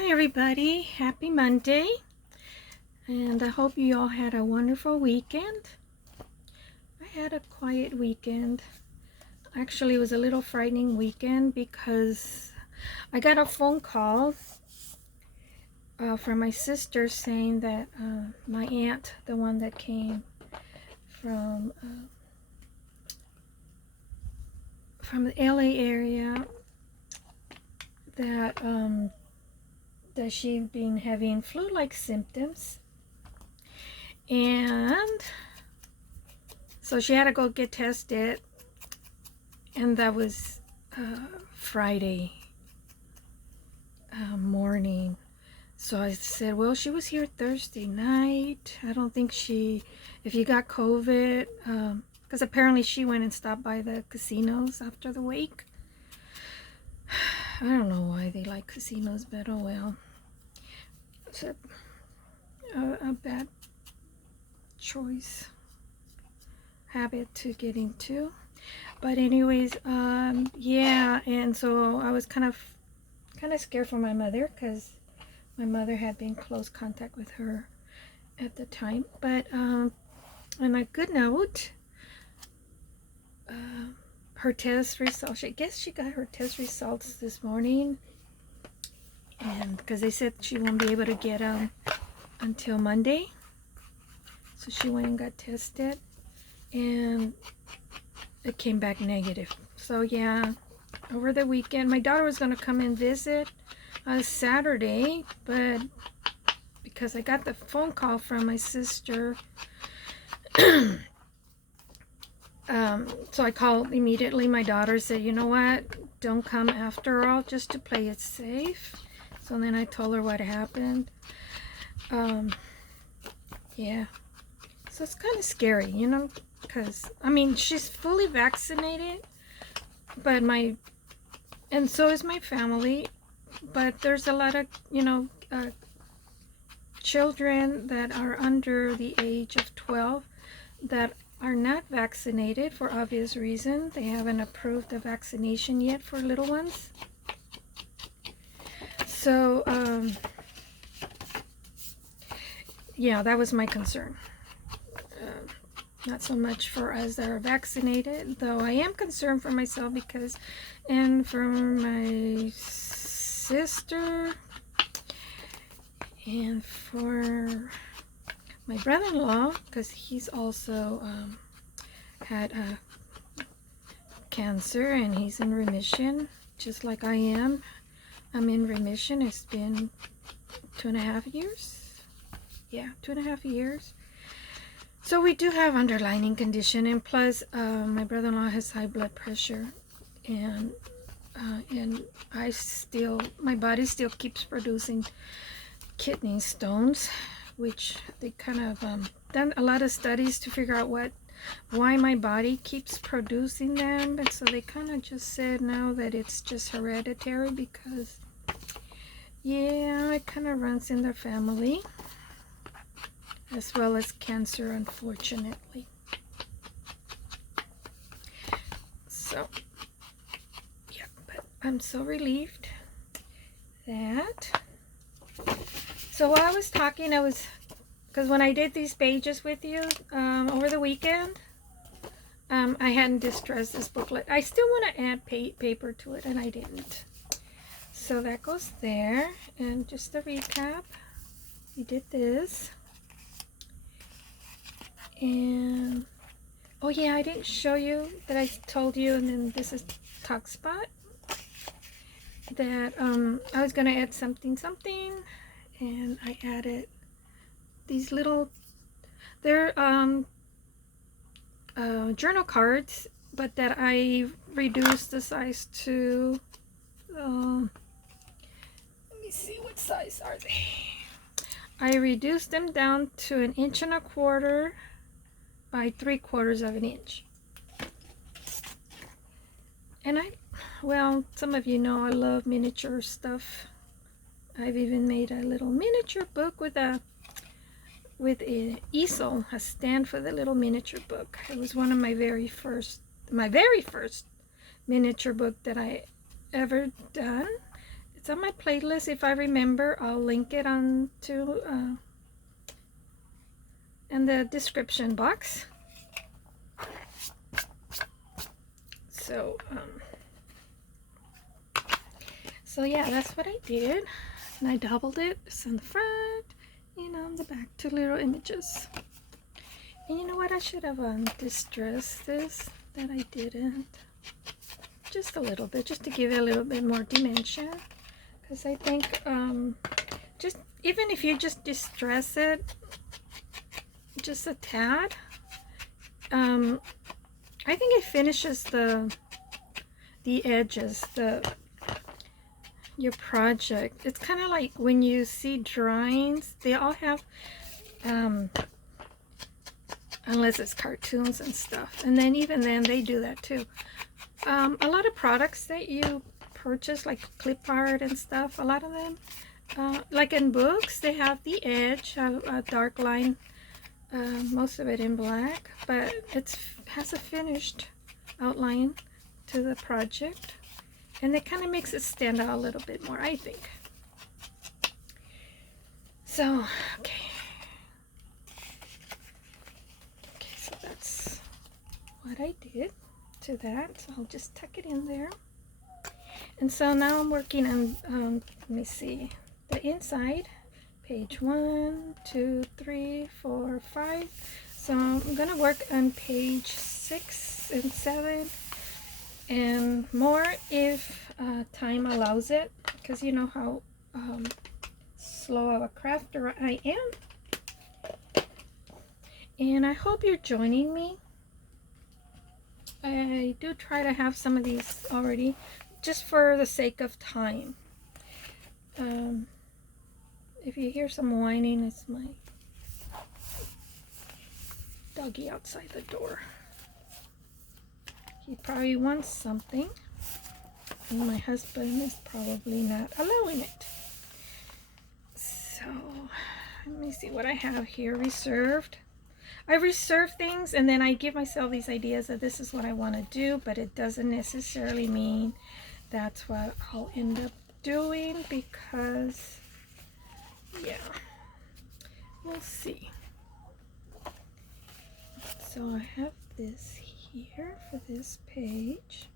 Hi everybody, happy Monday, and I hope you all had a wonderful weekend. I had a quiet weekend. Actually, it was a little frightening weekend because I got a phone call from my sister saying that my aunt, the one that came from the LA area, that she'd been having flu-like symptoms, and so she had to go get tested, and that was Friday morning. So I said, well, she was here Thursday night. I don't think if you got COVID, because apparently she went and stopped by the casinos after the wake. I don't know why they like casinos, but oh well. It's a bad choice, habit to get into. But anyways, yeah, and so I was kind of scared for my mother because my mother had been in close contact with her at the time. But on a good note, her test results, I guess she got her test results this morning, and because they said she won't be able to get them until Monday, so she went and got tested, and it came back negative. So yeah, over the weekend my daughter was going to come and visit Saturday, but because I got the phone call from my sister, so I called immediately. My daughter said, you know what, don't come after all, just to play it safe. So then I told her what happened. Yeah, so it's kind of scary, you know, because I mean, she's fully vaccinated, but and so is my family, but there's a lot of, you know, children that are under the age of 12 that are not vaccinated for obvious reasons. They haven't approved the vaccination yet for little ones. So yeah, that was my concern. Not so much for us that are vaccinated, though I am concerned for myself and for my sister, and for my brother-in-law, because he's also had cancer, and he's in remission, just like I am. I'm in remission. It's been 2.5 years. Yeah, 2.5 years. So we do have underlying condition, and plus my brother-in-law has high blood pressure, and my body still keeps producing kidney stones, which they kind of done a lot of studies to figure out why my body keeps producing them, and so they kind of just said now that it's just hereditary, because yeah, it kind of runs in their family, as well as cancer, unfortunately. So yeah, but I'm so relieved that. So while I was talking, because when I did these pages with you over the weekend, I hadn't distressed this booklet. I still want to add paper to it, and I didn't. So that goes there. And just a recap, we did this. And oh yeah, I didn't show you that I told you, and then this is Talk Spot, that I was gonna add something, and I added these little, they're journal cards, but that I reduced the size to let me see, what size are they? I reduced them down to 1.25 inches by 3/4 of an inch. And well, some of you know I love miniature stuff. I've even made a little miniature book with a easel, a stand for the little miniature book. It was one of my very first miniature book that I ever done. It's on my playlist. If I remember, I'll link it on to in the description box. So yeah, that's what I did, and I doubled it. It's on the front and on the back, 2 little images. And you know what? I should have distressed this, that I didn't. Just a little bit, just to give it a little bit more dimension. Because I think, just even if you just distress it, just a tad, I think it finishes the edges, your project. It's kind of like when you see drawings, they all have, unless it's cartoons and stuff, and then even then they do that too. A lot of products that you purchase, like clip art and stuff, a lot of them, like in books, they have the edge, a dark line, most of it in black, but it has a finished outline to the project, and it kind of makes it stand out a little bit more, I think. So, okay, so that's what I did to that. So I'll just tuck it in there. And so now I'm working on, let me see, the inside, page 1, 2, 3, 4, 5. So I'm gonna work on page 6 and 7 and more if time allows it, because you know how slow of a crafter I am. And I hope you're joining me. I do try to have some of these already, just for the sake of time. If you hear some whining, it's my doggy outside the door. He probably wants something, and my husband is probably not allowing it. So let me see what I have here reserved. I reserve things, and then I give myself these ideas that this is what I want to do, but it doesn't necessarily mean that's what I'll end up doing, because yeah, we'll see. So I have this here for this page.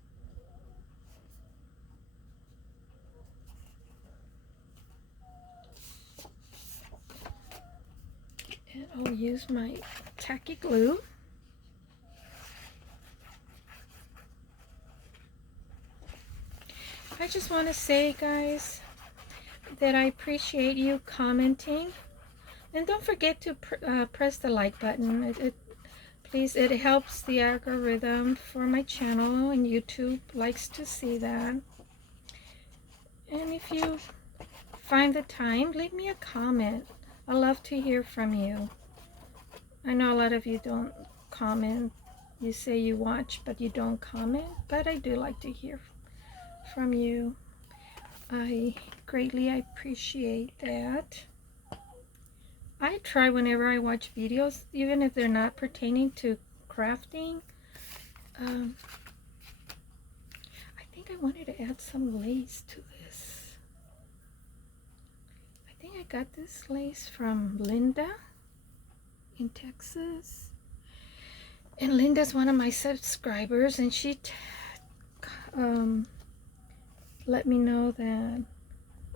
And I'll use my tacky glue. I just want to say, guys, that I appreciate you commenting, and don't forget to press the like button. Please, it helps the algorithm for my channel, and YouTube likes to see that. And if you find the time, leave me a comment. I love to hear from you. I know a lot of you don't comment. You say you watch, but you don't comment, but I do like to hear from you. I greatly appreciate that. I try whenever I watch videos, even if they're not pertaining to crafting. I think I wanted to add some lace to this. I think I got this lace from Linda in Texas. And Linda's one of my subscribers, and she let me know that.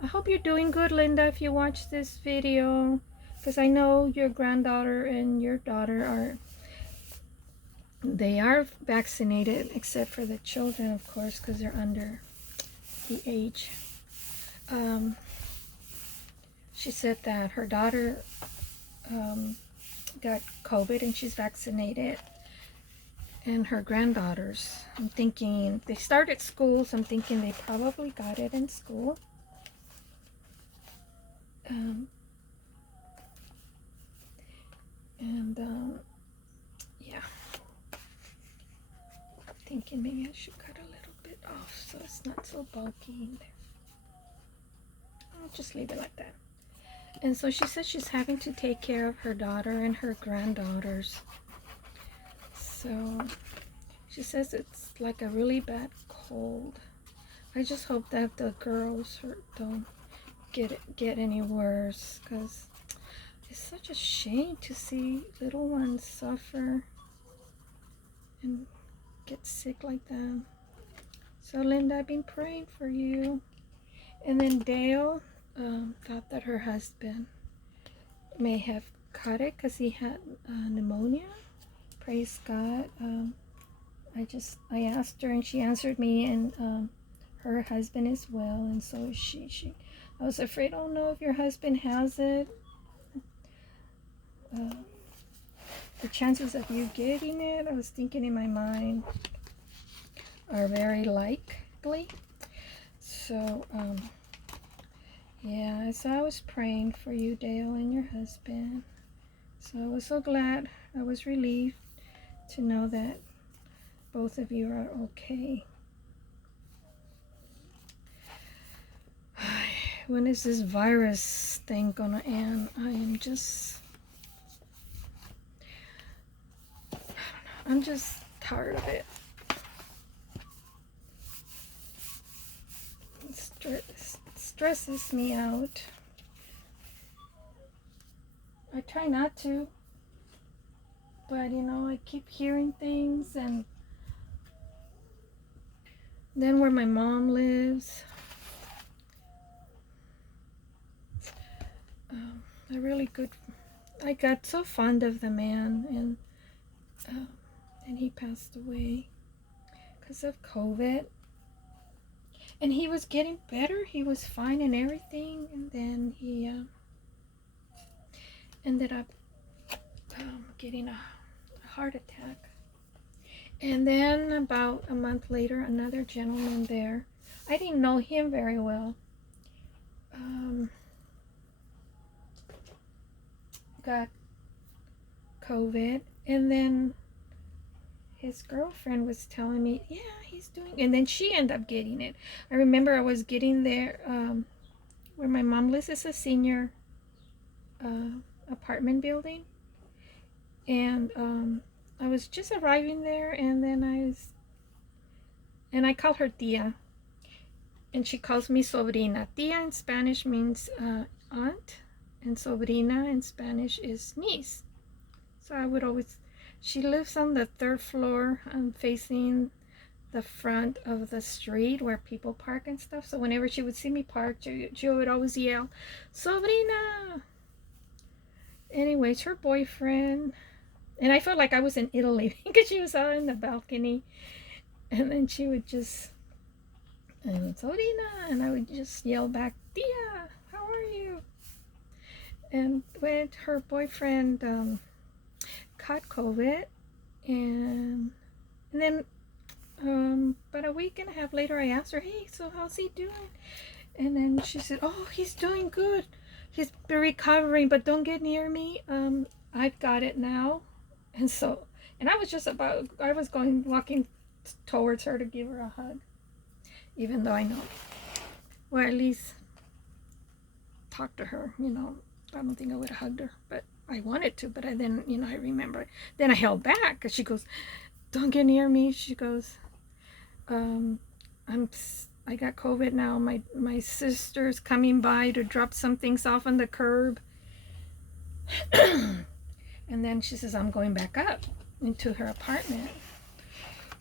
I hope you're doing good, Linda, if you watch this video, because I know your granddaughter and your daughter they are vaccinated, except for the children, of course, because they're under the age. She said that her daughter got COVID and she's vaccinated, and her granddaughters, I'm thinking they started school, so I'm thinking they probably got it in school. Yeah, I'm thinking maybe I should cut a little bit off so it's not so bulky in there. I'll just leave it like that. And so she said she's having to take care of her daughter and her granddaughters. So she says it's like a really bad cold. I just hope that the girls don't get any worse, because it's such a shame to see little ones suffer and get sick like that. So Linda, I've been praying for you. And then Dale thought that her husband may have caught it because he had pneumonia. Praise God. I asked her and she answered me, and her husband is well, and so is she. I was afraid, oh no, if your husband has it, the chances of you getting it, I was thinking in my mind, are very likely. So yeah, so I was praying for you, Dale, and your husband. So I was so glad, I was relieved to know that both of you are okay. When is this virus thing gonna end? I'm just tired of it. It stresses me out. I try not to, but you know, I keep hearing things, and then where my mom lives, I got so fond of the man, and he passed away because of COVID. And he was getting better, he was fine and everything, and then he ended up getting a heart attack. And then about a month later, another gentleman there, I didn't know him very well, got COVID, and then his girlfriend was telling me, yeah, he's doing, and then she ended up getting it. I remember I was getting there, where my mom lives is a senior apartment building, and I was just arriving there, and then I call her tia, and she calls me sobrina. Tia in Spanish means aunt, and sobrina in Spanish is niece. So I would always, she lives on the third floor, facing the front of the street where people park and stuff. So whenever she would see me park, she would always yell, "Sobrina!" Anyways, her boyfriend, and I felt like I was in Italy because she was out in the balcony, and then she would just, "Sobrina," and I would just yell back, "Tia, how are you?" And when her boyfriend caught COVID, and then about a week and a half later, I asked her, "Hey, so how's he doing?" And then she said, "Oh, he's doing good. He's recovering, but don't get near me. I've got it now." And so, and I was walking towards her to give her a hug, even though I know, or at least talk to her, you know. I don't think I would have hugged her, but I wanted to, but I remember. Then I held back because she goes, "Don't get near me." She goes, I got COVID now. My sister's coming by to drop some things off on the curb. And then she says, "I'm going back up into her apartment."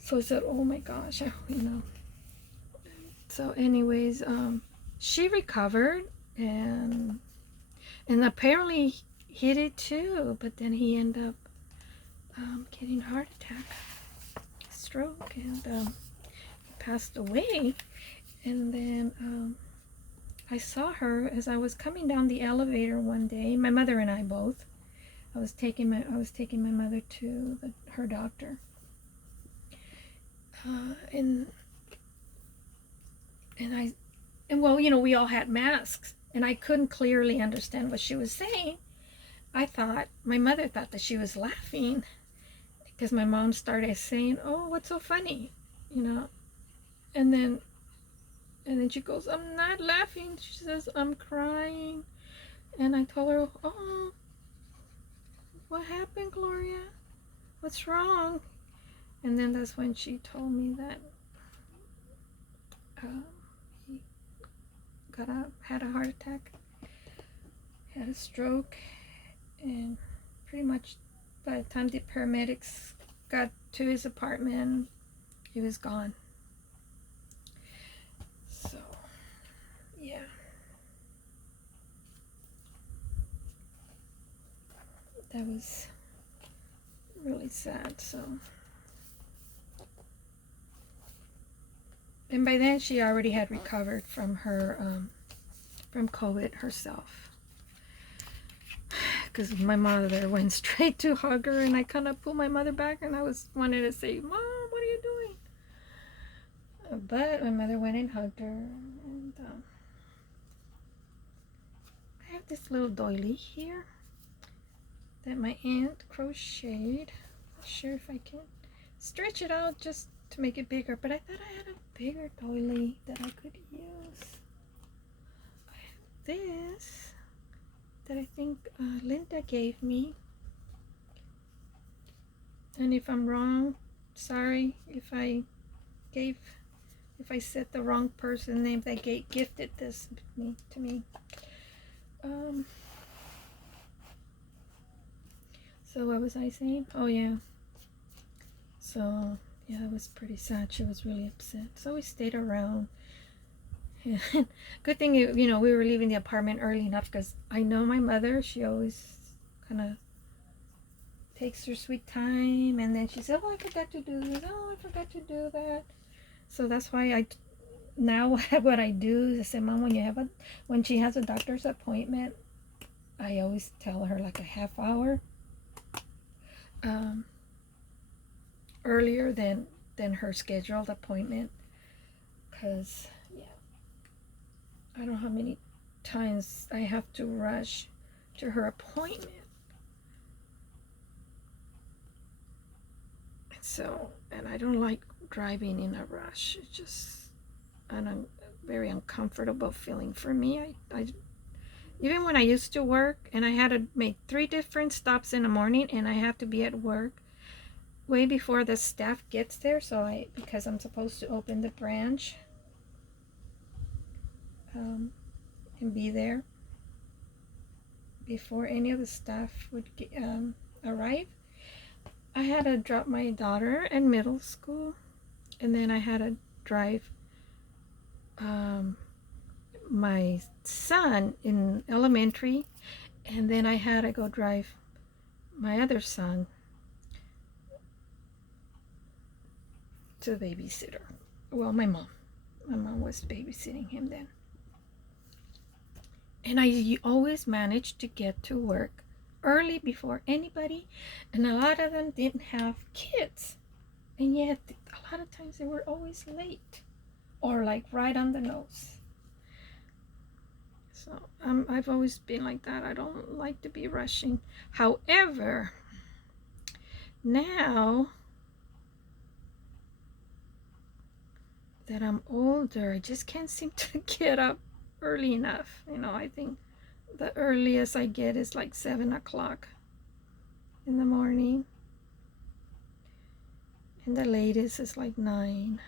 So I said, "Oh my gosh," you know. So anyways, she recovered, and apparently he did too, but then he ended up getting a heart attack, stroke, and passed away. And then I saw her as I was coming down the elevator one day. My mother and I both. I was taking my mother to her doctor, and well, you know, we all had masks, and I couldn't clearly understand what she was saying. My mother thought that she was laughing, because my mom started saying, "Oh, what's so funny?" You know, and then she goes, "I'm not laughing." She says, "I'm crying." And I told her, "Oh, what happened, Gloria? What's wrong?" And then that's when she told me that had a heart attack, had a stroke, and pretty much by the time the paramedics got to his apartment, he was gone. So, yeah. That was really sad. So, and by then she already had recovered from her from COVID herself, because my mother went straight to hug her, and I kind of pulled my mother back, and I wanted to say, "Mom, what are you doing?" But my mother went and hugged her, and I have this little doily here that my aunt crocheted. Not sure if I can stretch it out just to make it bigger, but I thought I had a bigger doily that I could use. I have this that I think Linda gave me, and if I'm wrong, sorry if I said the wrong person name that gifted this to me. So what was I saying? Oh yeah. So yeah, it was pretty sad. She was really upset. So we stayed around. Good thing we were leaving the apartment early enough, because I know my mother, she always kind of takes her sweet time, and then she said, "Oh, I forgot to do this. Oh, I forgot to do that." So that's why now what I do is I say, "Mom, when she has a doctor's appointment, I always tell her like a half hour earlier than her scheduled appointment, because I don't know how many times I have to rush to her appointment." So, and I don't like driving in a rush. It's just very uncomfortable feeling for me. I even when I used to work and I had to make 3 different stops in the morning, and I have to be at work way before the staff gets there, because I'm supposed to open the branch and be there before any of the staff would arrive. I had to drop my daughter in middle school, and then I had to drive my son in elementary, and then I had to go drive my other son to the babysitter. Well, my mom was babysitting him then. And I always managed to get to work early before anybody, and a lot of them didn't have kids, and yet a lot of times they were always late or like right on the nose. So I've always been like that. I don't like to be rushing. However, now that I'm older, I just can't seem to get up early enough. I think the earliest I get is like 7 o'clock in the morning, and the latest is like 9.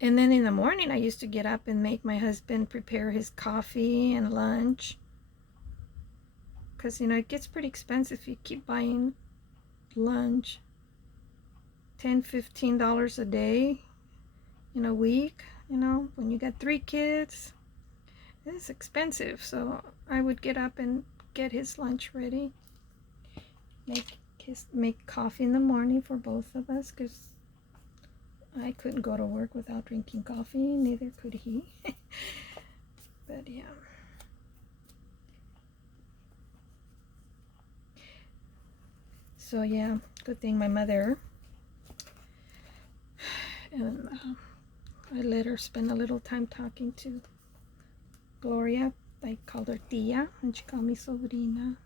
And then in the morning I used to get up and make my husband prepare his coffee and lunch, because it gets pretty expensive if you keep buying lunch. $10-15 a day in a week. When you got 3 kids, it's expensive. So I would get up and get his lunch ready, make coffee in the morning for both of us, because I couldn't go to work without drinking coffee, neither could he. But yeah. So yeah, good thing my mother, and I let her spend a little time talking to Gloria. I called her Tia, and she called me Sobrina.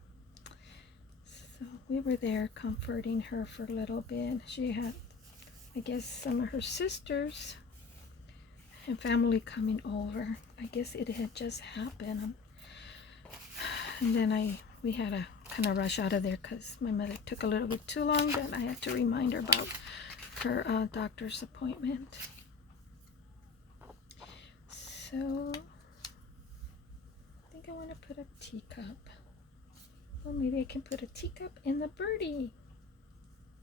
So we were there comforting her for a little bit. She had, I guess, some of her sisters and family coming over. I guess it had just happened, and then we had to kind of rush out of there because my mother took a little bit too long. Then I had to remind her about her doctor's appointment. So I think I want to put a teacup. Well, maybe I can put a teacup in the birdie.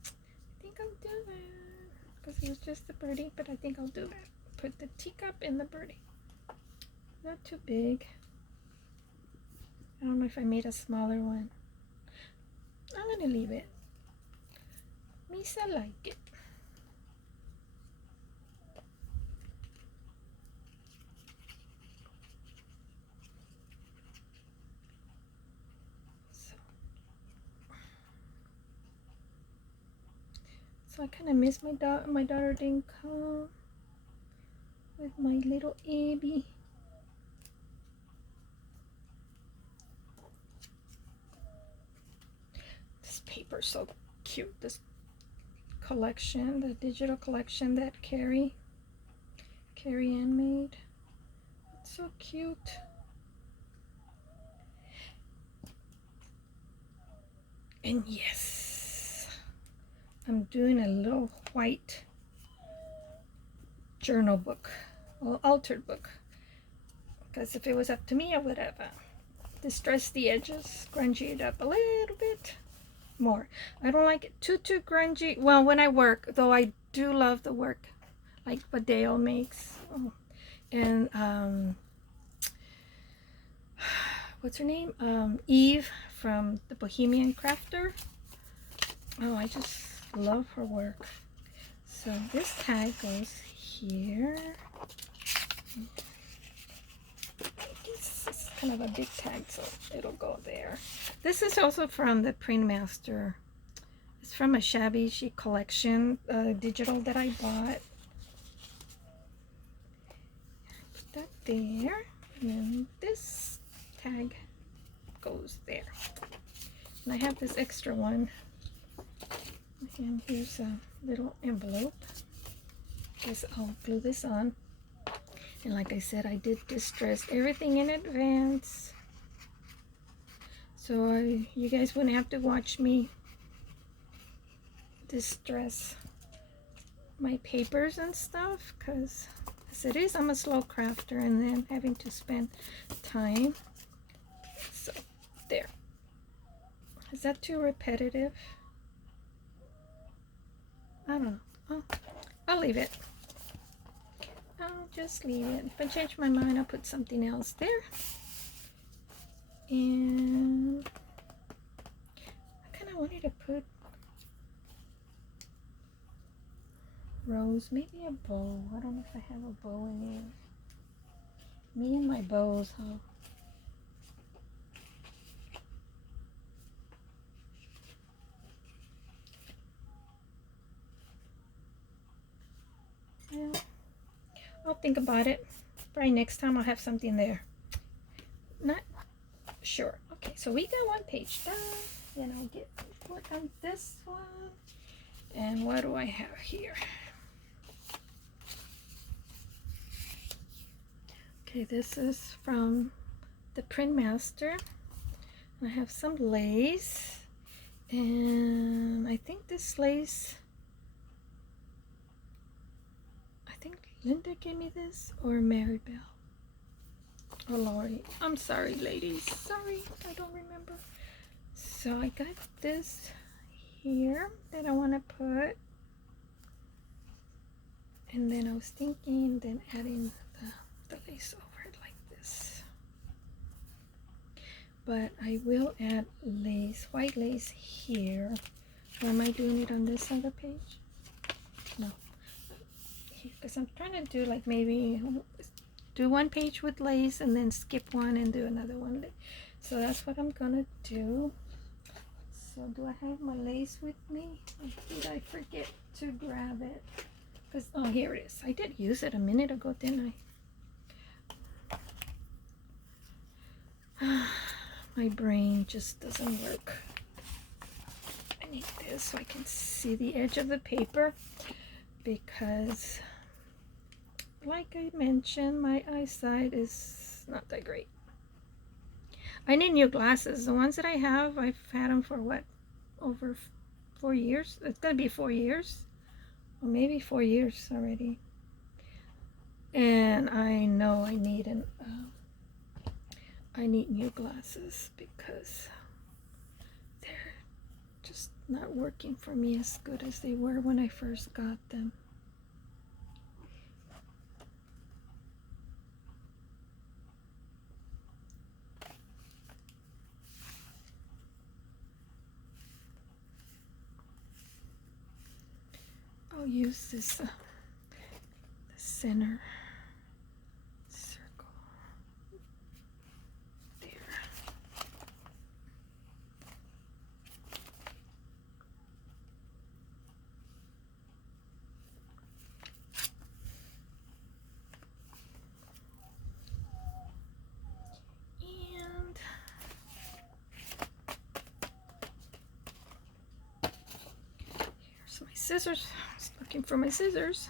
I think I'll do that because it was just the birdie, but I think I'll do that. Put the teacup in the birdie. Not too big. I don't know if I made a smaller one. I'm gonna leave it. Misa like it. So I kind of miss my daughter. My daughter didn't come with my little Abby. This paper's so cute. This collection, the digital collection that Carrie Ann made. It's so cute. And yes, I'm doing a little white journal book, or altered book. Because if it was up to me, I would have distressed the edges, grungy it up a little bit more. I don't like it too grungy. Well, when I work, though, I do love the work like what Dale makes. Oh. And what's her name? Eve from the Bohemian Crafter. Oh, I just love her work. So this tag goes here. It's kind of a big tag, so it'll go there. This is also from the Print Master. It's from a shabby chic collection, digital that I bought. Put that there, and this tag goes there. And I have this extra one. And here's a little envelope. Guess I'll glue this on. And like I said, I did distress everything in advance, so you guys wouldn't have to watch me distress my papers and stuff, because as it is, I'm a slow crafter, and then having to spend time. So there. Is that too repetitive? I don't know. Oh, I'll leave it. I'll just leave it. If I change my mind, I'll put something else there. And I kind of wanted to put rose, maybe a bow. I don't know if I have a bow in here. Me and my bows, huh? Well, I'll think about it. Probably next time I'll have something there. Not sure. Okay, so we got one page done. Then I'll get work on this one. And what do I have here? Okay, this is from the Print Master. I have some lace. And I think this lace, I think Linda gave me this, or Maribel, or Lori. I'm sorry, ladies. Sorry, I don't remember. So I got this here that I want to put. And then I was thinking then adding the lace over it like this. But I will add lace, white lace here. Or am I doing it on this other page? No. Because I'm trying to do like maybe do one page with lace and then skip one and do another one. So that's what I'm gonna do. So do I have my lace with me? Or did I forget to grab it? Because, oh, here it is. I did use it a minute ago, didn't I? My brain just doesn't work. I need this so I can see the edge of the paper, because like I mentioned, my eyesight is not that great. I need new glasses. The ones that I have, I've had them for what, over 4 years? It's gonna be 4 years, or maybe 4 years already. And I know I need I need new glasses because they're just not working for me as good as they were when I first got them. I'll use this the center circle there. And here's my scissors. I was looking for my scissors.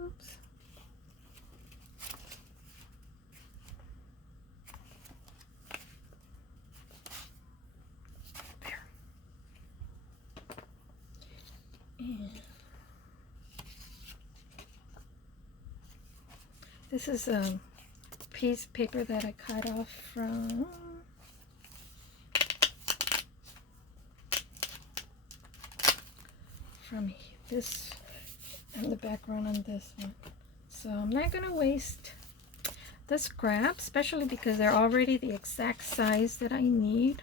Oops. There. And this is a piece of paper that I cut off from this and the background on this one. So I'm not gonna waste the scrap, especially because they're already the exact size that I need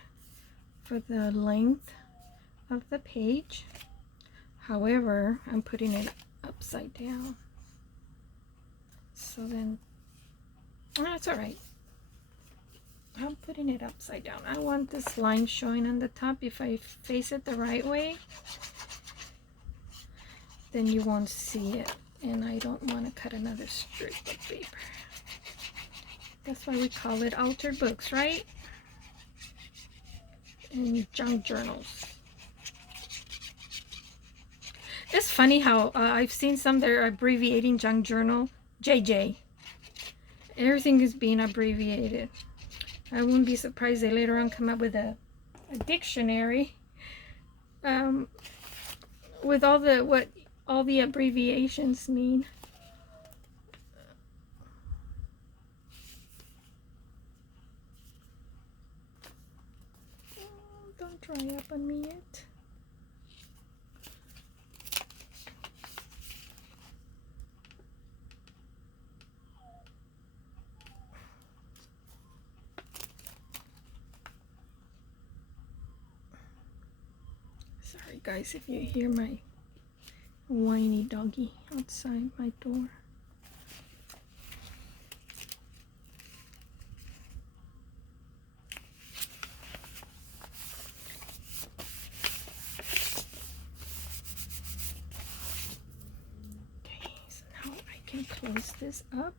for the length of the page. However, I'm putting it upside down. So then, that's all right. I'm putting it upside down. I want this line showing on the top. If I face it the right way, then you won't see it. And I don't want to cut another strip of paper. That's why we call it altered books, right? And junk journals. It's funny how I've seen some that are abbreviating junk journal, JJ. Everything is being abbreviated. I wouldn't be surprised they later on come up with a dictionary with all the what all the abbreviations mean. Oh, don't dry up on me yet. Sorry guys if you hear my whiny doggy outside my door. Okay, so now I can close this up.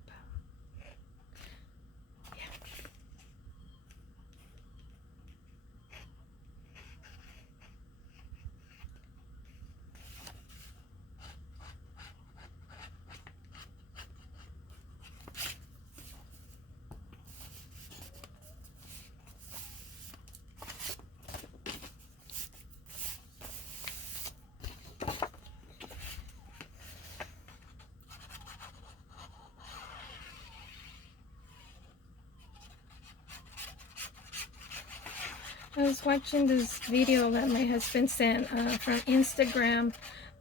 I was watching this video that my husband sent from Instagram.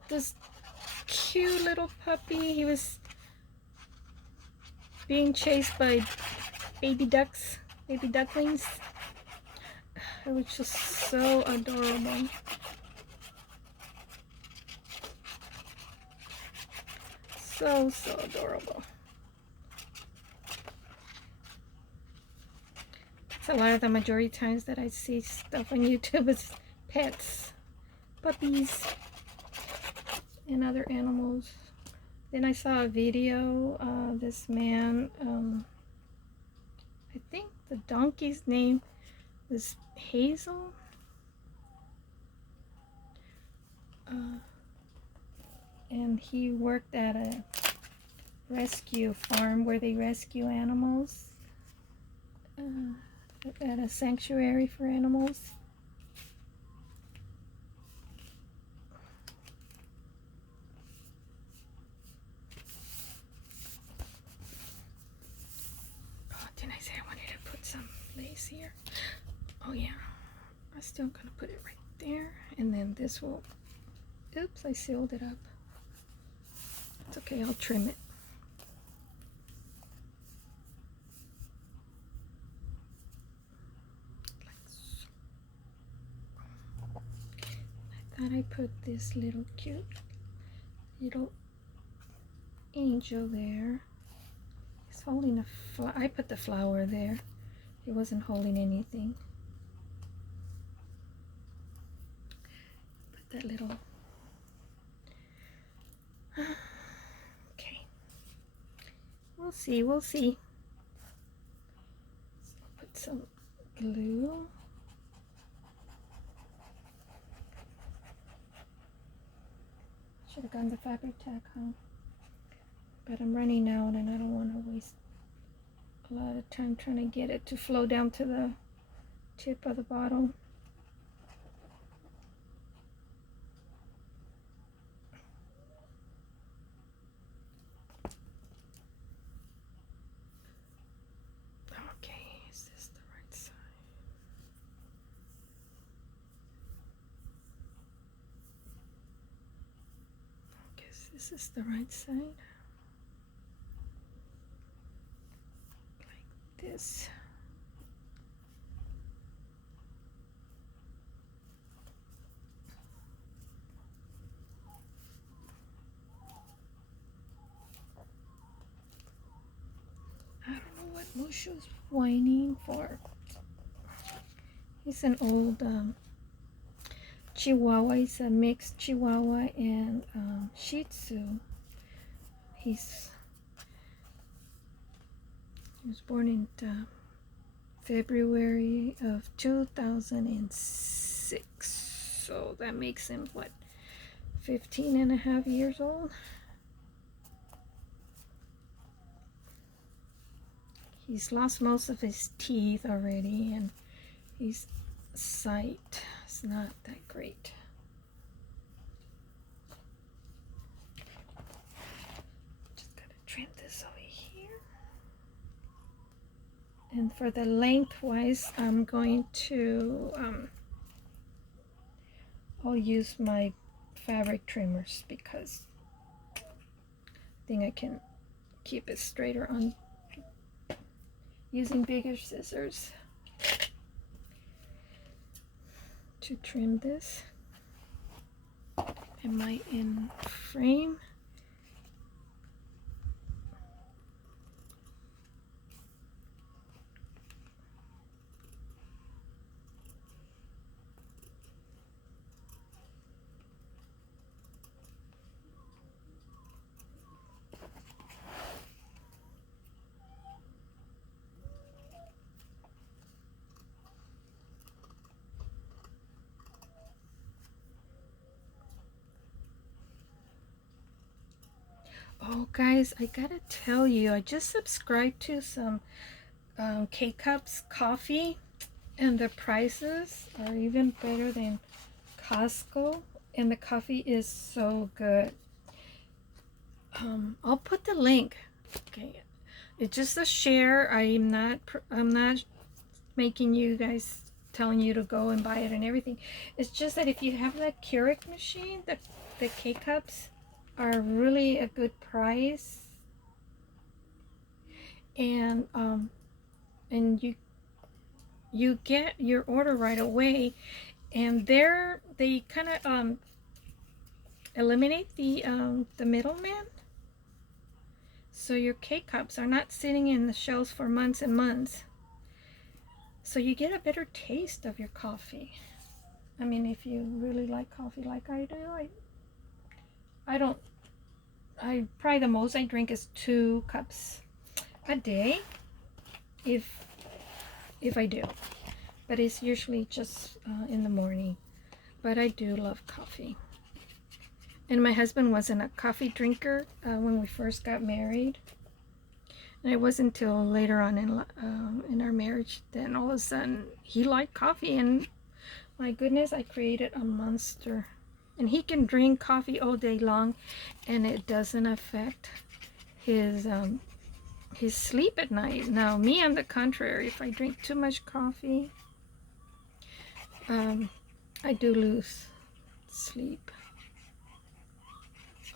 This cute little puppy. He was being chased by baby ducks, baby ducklings. It was just so adorable. So adorable. A lot of the majority times that I see stuff on YouTube is pets, puppies, and other animals. Then I saw a video, this man, I think the donkey's name was Hazel. And he worked at a rescue farm where they rescue animals. at a sanctuary for animals. Oh, didn't I say I wanted to put some lace here? Oh yeah, I'm still gonna put it right there, and then this will, oops, I sealed it up. It's okay, I'll trim it. I thought I put this little cute little angel there. He's holding a flower. I put the flower there. He wasn't holding anything. Put that little. Okay. We'll see. We'll see. So I'll put some glue. Should have gone the fabric tack, huh? But I'm running out and I don't want to waste a lot of time trying to get it to flow down to the tip of the bottle. Okay, is this the right side? I guess this is the right side. Like this. I don't know what Mushu's whining for. He's an old Chihuahua. He's a mixed Chihuahua and Shih Tzu. He was born in February of 2006. So that makes him, what, 15 and a half years old? He's lost most of his teeth already, and his sight is not that great. Just gotta trim this over here. And for the lengthwise, I'm going to, I'll use my fabric trimmers because I think I can keep it straighter on using bigger scissors to trim this. Am I in frame? Oh guys, I gotta tell you, I just subscribed to some K-Cups coffee, and the prices are even better than Costco, and the coffee is so good. I'll put the link. Okay, it's just a share. I'm not making you guys, telling you to go and buy it and everything. It's just that if you have that Keurig machine, the K-Cups are really a good price, and you get your order right away, and they kind of eliminate the middleman, so your K-Cups are not sitting in the shelves for months and months, so you get a better taste of your coffee. I mean, if you really like coffee like I do, I probably the most I drink is 2 cups a day, if I do, but it's usually just in the morning. But I do love coffee, and my husband wasn't a coffee drinker when we first got married, And it wasn't until later on in our marriage, then all of a sudden he liked coffee, and my goodness, I created a monster. And he can drink coffee all day long, and it doesn't affect his sleep at night. Now, me, on the contrary, if I drink too much coffee, I do lose sleep.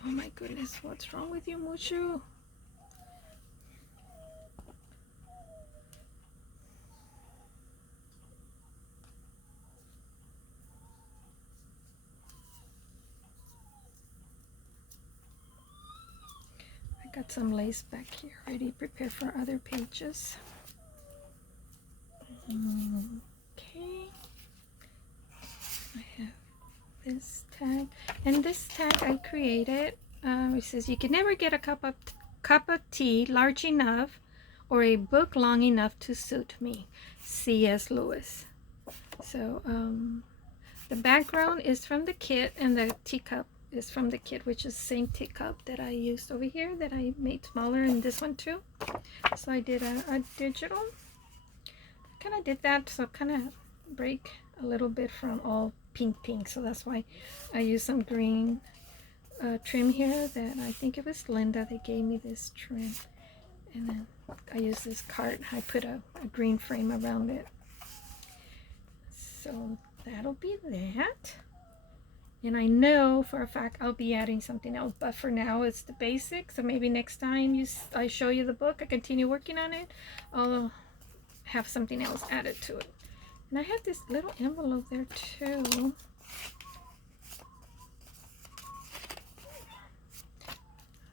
Oh my goodness, what's wrong with you, Mushu? I got some lace back here ready, prepared for other pages. Okay. I have this tag, and this tag I created. It says, "You can never get a cup of tea large enough or a book long enough to suit me." C.S. Lewis. So the background is from the kit, and the teacup is from the kit, which is the same teacup that I used over here that I made smaller, and this one too. So I did a digital. Kind of did that so kind of break a little bit from all pink. So that's why I used some green trim here. That I think it was Linda that gave me this trim, and then I used this card. I put a green frame around it. So that'll be that. And I know for a fact I'll be adding something else, but for now it's the basics. So maybe next time I show you the book, I continue working on it, I'll have something else added to it. And I have this little envelope there too.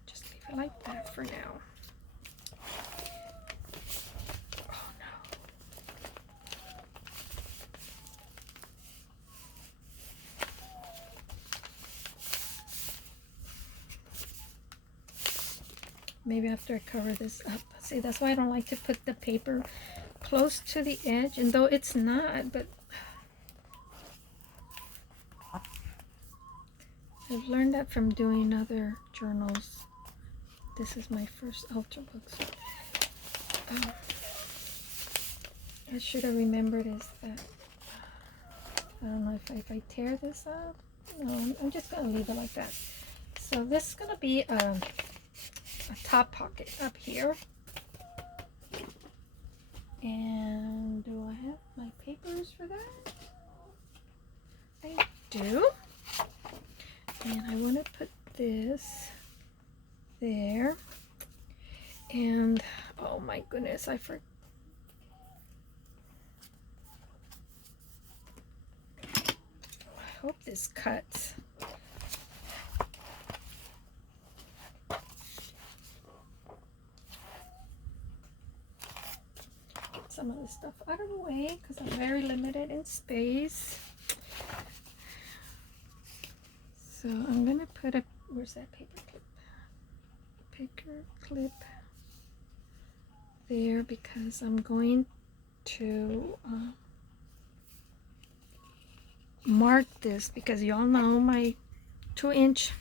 Just leave it like that for now. Oh no. Maybe after I cover this up. See, that's why I don't like to put the paper close to the edge, and though it's not, but I've learned that from doing other journals. This is my first ultrabook, so I should have remembered is that I don't know if I tear this up. No, I'm just gonna leave it like that. So this is gonna be a top pocket up here. And do I have my papers for that? I do. And I want to put this there. And oh my goodness, I forgot. I hope this cuts. Some of this stuff out of the way because I'm very limited in space. So I'm gonna put a, where's that paper clip? Paper clip there because I'm going to mark this, because y'all know my 2-inch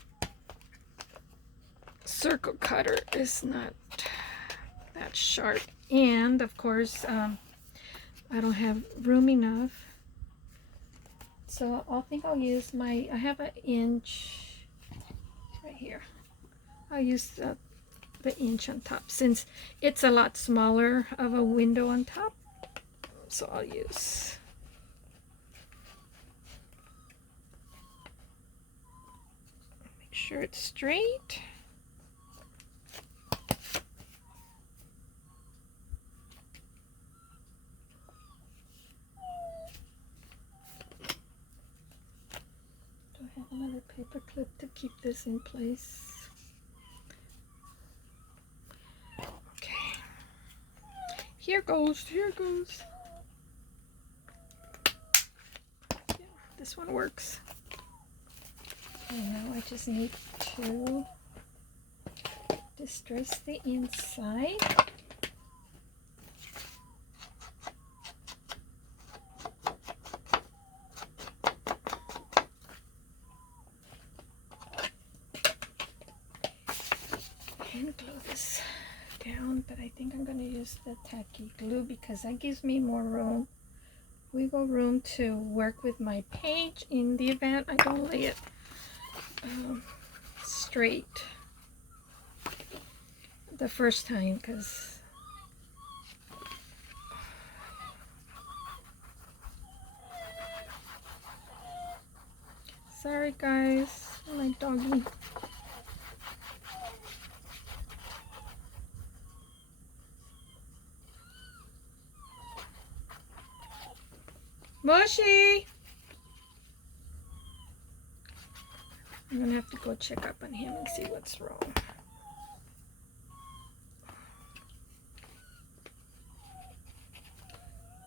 circle cutter is not that sharp. And of course, I don't have room enough. So I think I'll use I have an inch right here. I'll use the inch on top since it's a lot smaller of a window on top. So I'll use. Make sure it's straight. Another paper clip to keep this in place. Okay, here goes. Yeah, this one works. And now I just need to distress the inside. And glue this down, but I think I'm going to use the tacky glue because that gives me more room, wiggle room to work with my page in the event I don't lay it straight the first time, because sorry guys, my doggy. Mushy! I'm gonna have to go check up on him and see what's wrong.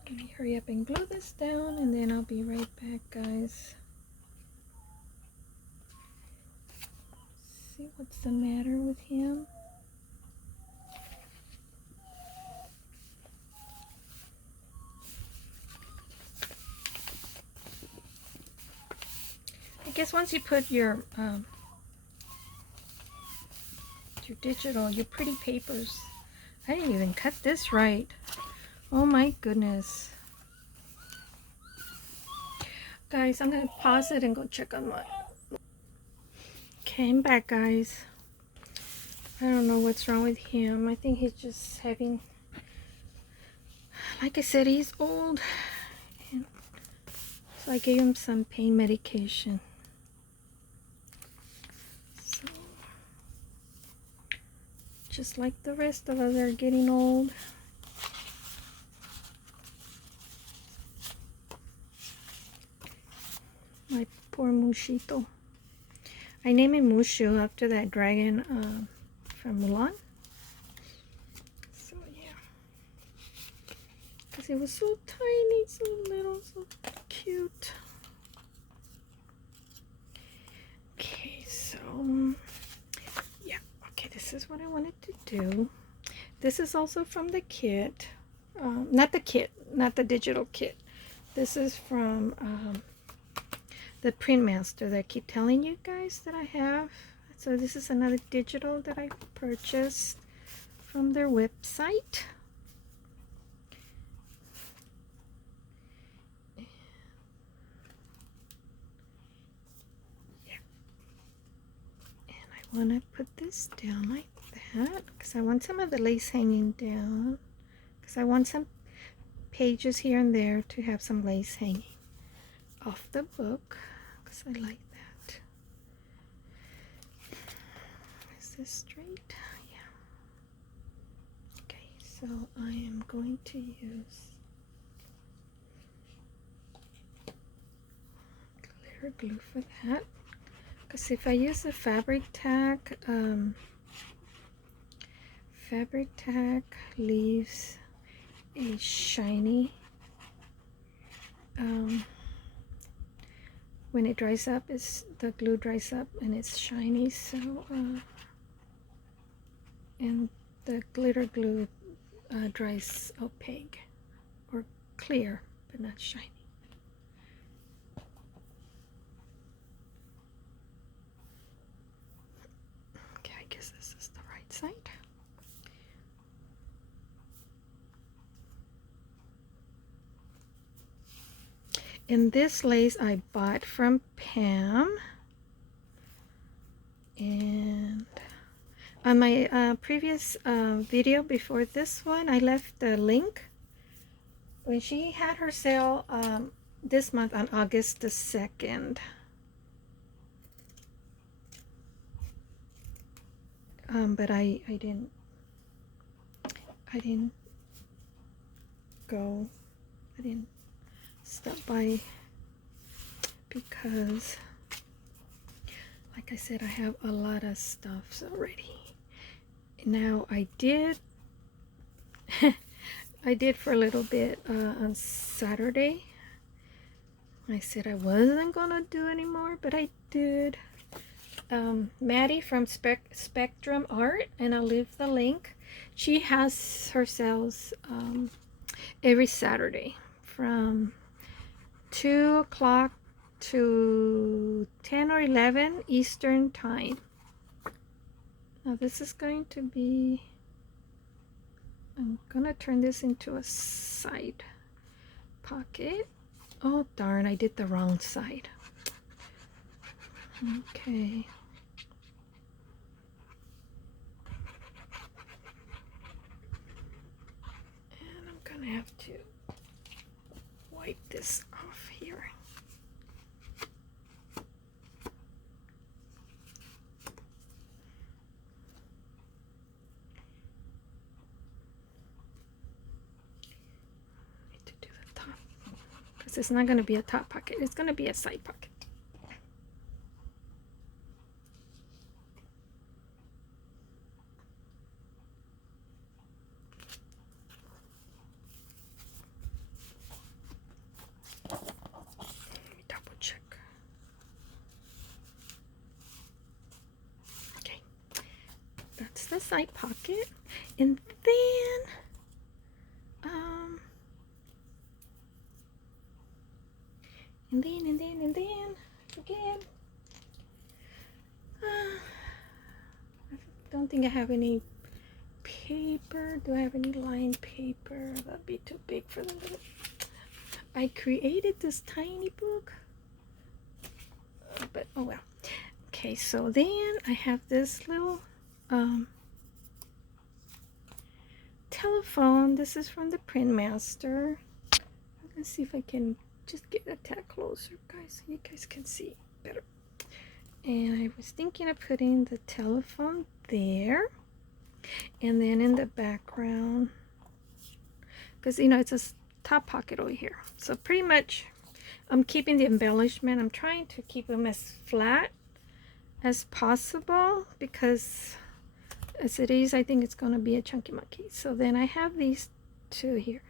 Let me hurry up and glue this down and then I'll be right back, guys. See what's the matter with him. I guess once you put your digital, your pretty papers. I didn't even cut this right. Oh my goodness. Guys, I'm gonna pause it and go check on my... Okay, I'm back, guys. I don't know what's wrong with him. I think he's just having... Like I said, he's old. And so I gave him some pain medication. So, just like the rest of us are getting old. My poor Mushito. I named him Mushu after that dragon from Mulan. So yeah, because he was so tiny, so little, so cute. Okay, so yeah, okay, this is what I wanted to do. This is also from the kit, not the digital kit. This is from the print master that I keep telling you guys that I have. So this is another digital that I purchased from their website. Yeah. And I want to put this down like that because I want some of the lace hanging down, because I want some pages here and there to have some lace hanging off the book. I like that. Is this straight? Yeah. Okay, so I am going to use glitter glue for that. Because if I use a fabric tack leaves a shiny when it dries up, the glue dries up and it's shiny, so and the glitter glue dries opaque or clear but not shiny. Okay, I guess this is the right side. And this lace I bought from Pam, and on my previous video before this one, I left the link when she had her sale this month on August the 2nd. But I didn't go, I didn't stop by because, like I said, I have a lot of stuff already. Now I did I did for a little bit on Saturday. I said I wasn't gonna do anymore, but I did. Maddie from Spectrum Art, and I'll leave the link. She has her sales every Saturday from 2 o'clock to 10 or 11 Eastern time. Now this is going to be I'm gonna turn this into a side pocket. Oh darn, I did the wrong side. Okay. And I'm gonna have to wipe this off here. Need to do the top because it's not gonna be a top pocket, it's gonna be a side pocket. That's the side pocket, and then again, I don't think I have any paper. Do I have any lined paper? That'd be too big for the little. I created this tiny book, but oh well. Okay, so then I have this little telephone. This is from the print master. Let's see if I can just get a tad closer, guys, so you guys can see better. And I was thinking of putting the telephone there, and then in the background, because you know it's a top pocket over here, so pretty much I'm keeping the embellishment. I'm trying to keep them as flat as possible because as it is, I think it's going to be a chunky monkey. So then I have these two here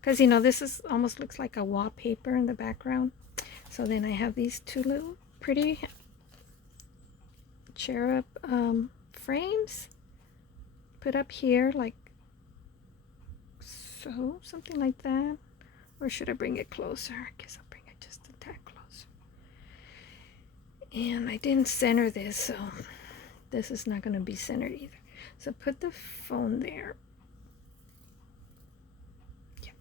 because you know this is almost looks like a wallpaper in the background. So then I have these two little pretty cherub frames put up here, like so, something like that. Or should I bring it closer? I guess I'll bring it just a tad closer. And I didn't center this, so this is not going to be centered either. So put the phone there. Yeah,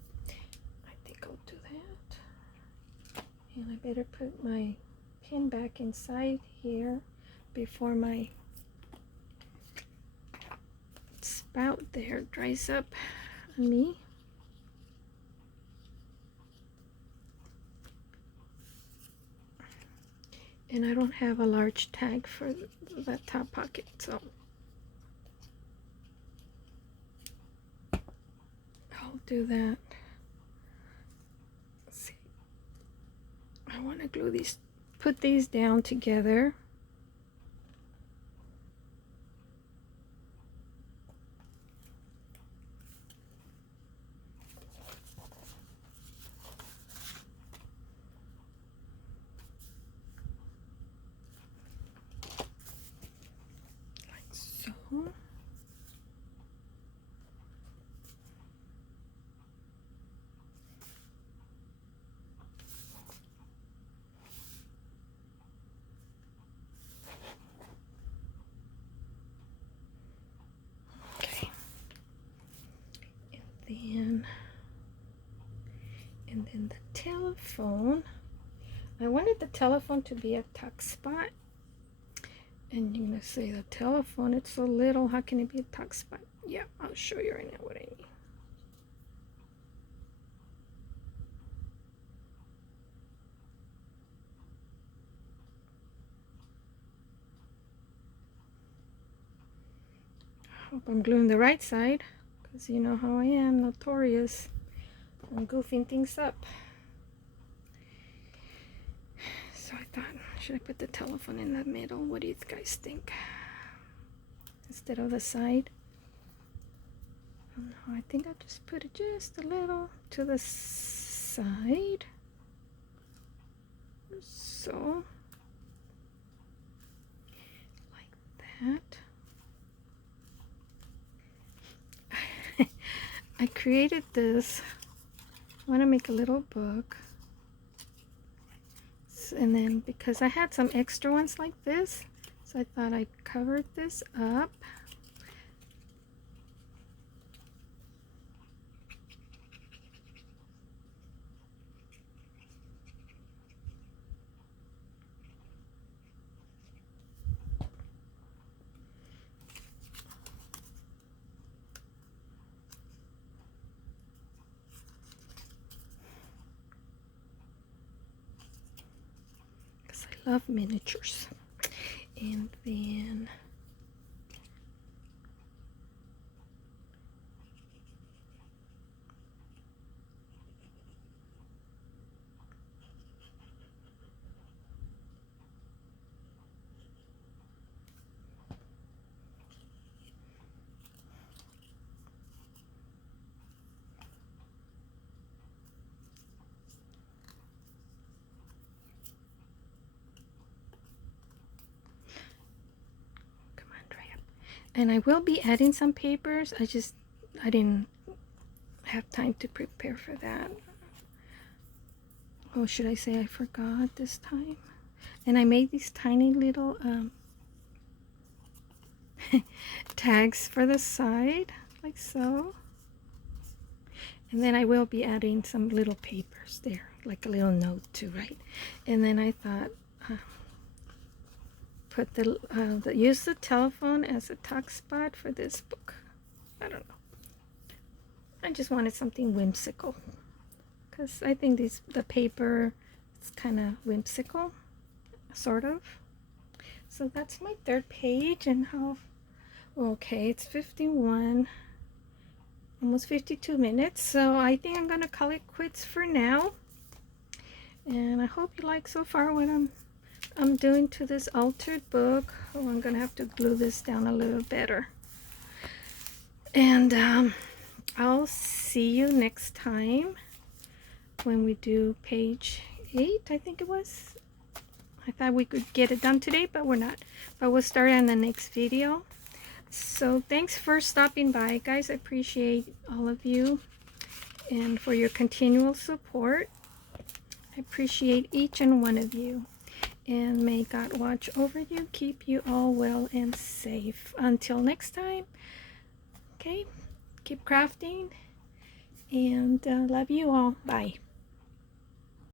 I think I'll do that. And I better put my pin back inside here before my spout there dries up on me. And I don't have a large tag for that top pocket, so I'll do that. Let's see. I want to glue these, put these down together. Okay. And then the telephone. I wanted the telephone to be a tuck spot. And you're gonna say the telephone, it's so little, how can it be a tuck spot? Yeah, I'll show you right now what I mean. Hope I'm gluing the right side, because you know how I am, notorious. I'm goofing things up. So I thought, should I put the telephone in the middle? What do you guys think? Instead of the side? No, I think I'll just put it just a little to the side. So, like that. I created this. I want to make a little book. And then because I had some extra ones like this, so I thought I covered this up. love miniatures. And then and I will be adding some papers. I didn't have time to prepare for that. Oh, should I say I forgot this time? And I made these tiny little tags for the side, like so. And then I will be adding some little papers there, like a little note too, right? And then I thought, put use the telephone as a tuck spot for this book. I don't know. I just wanted something whimsical, because I think the paper is kind of whimsical, sort of. So that's my third page, and how, okay, it's 51, almost 52 minutes. So I think I'm gonna call it quits for now. And I hope you like so far what I'm doing to this altered book. Oh, I'm gonna have to glue this down a little better. And I'll see you next time when we do page 8, I think it was. I thought we could get it done today, but we're not. But we'll start on the next video. So thanks for stopping by, guys. I appreciate all of you and for your continual support. I appreciate each and one of you. And may God watch over you, keep you all well and safe. Until next time, okay? Keep crafting, and love you all. Bye.